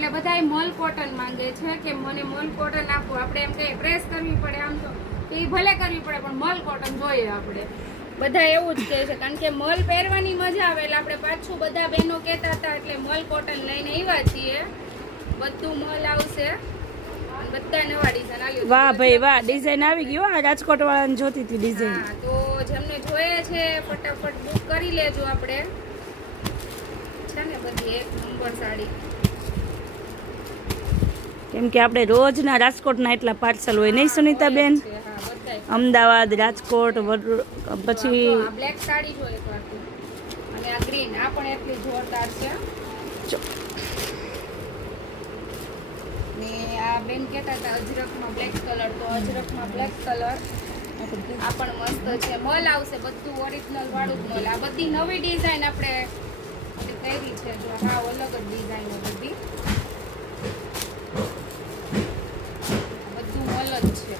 એટલે બધાય મલ કોટન માંગે છે કે મને મલ કોટન આપો. આપણે એમ કહીએ પ્રેસ કરવી પડે, આમ તો એ ભલે કરવી પડે પણ મલ કોટન જોઈએ આપણે. બધા એવું જ કહે છે કારણ કે મલ પહેરવાની મજા આવે. એટલે આપણે પાછું બધા બહેનો કહેતા હતા એટલે મલ કોટન લઈને આવ્યા છીએ. બધું મલ આવશે, બધા નવા ડિઝાઇન આવી. વાહ ભાઈ વાહ, ડિઝાઇન આવી ગઈ. આ રાજકોટ વાળાને જોતી હતી ડિઝાઇન. હા, તો જેમને જોઈએ છે ફટાફટ બુક કરી લેજો. આપણે છે ને બધી એક નંબર સાડી. કેમ કે આપણે રોજના રાજકોટના એટલા પાર્સલ હોય નહીં સુનીતાબેન? અમદાવાદ, રાજકોટ, પછી બ્લેક સાડી જો એક વાર અને આ ગ્રીન, આ પણ એટલી જોરદાર છે. ને આ બેન કહેતા હતા અજરકમાં બ્લેક કલર, તો અજરકમાં બ્લેક કલર આ પણ મસ્ત છે. મલ આવશે બધું ઓરિજિનલ વાળું જ મલ. આ બધી નવી ડિઝાઇન આપણે પહેરી છે. જો હા અલગ જ ડિઝાઇનો બધી, બધું મલ જ છે.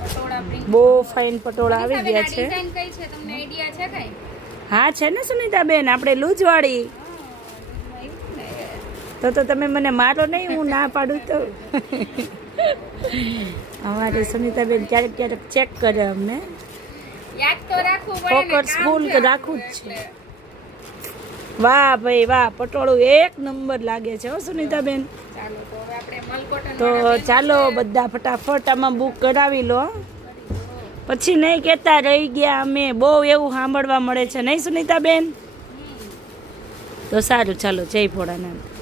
પટોળા પ્રિન્ટ, બહુ ફાઇન પટોળા આવી ગયા છે. ડિઝાઇન કઈ છે તમને આઈડિયા છે કઈ? હા છે ને સુનીતાબેન, આપણે લૂજવાળી. તો તમે મને મારો નહીં, હું ના પાડું તો. અમારે સુનીતાબેન ક્યારેક ક્યારેક ચેક કરે અમને. યાદ તો રાખવું પડે ને, ફોકસ ફૂલ રાખવું જ છે. વાહ ભાઈ વાહ, પટોળું એક નંબર લાગે છે હો સુનીતાબેન. ચાલો તો હવે આપણે મલ કોટન તો ચાલો બધા ફટાફટ આમાં બુક કરાવી લો, પછી નહીં કહેતા રહી ગયા અમે. બહુ એવું સાંભળવા મળે છે નહીં સુનીતાબેન? તો સારું, ચાલો જય ભોળાનાથ.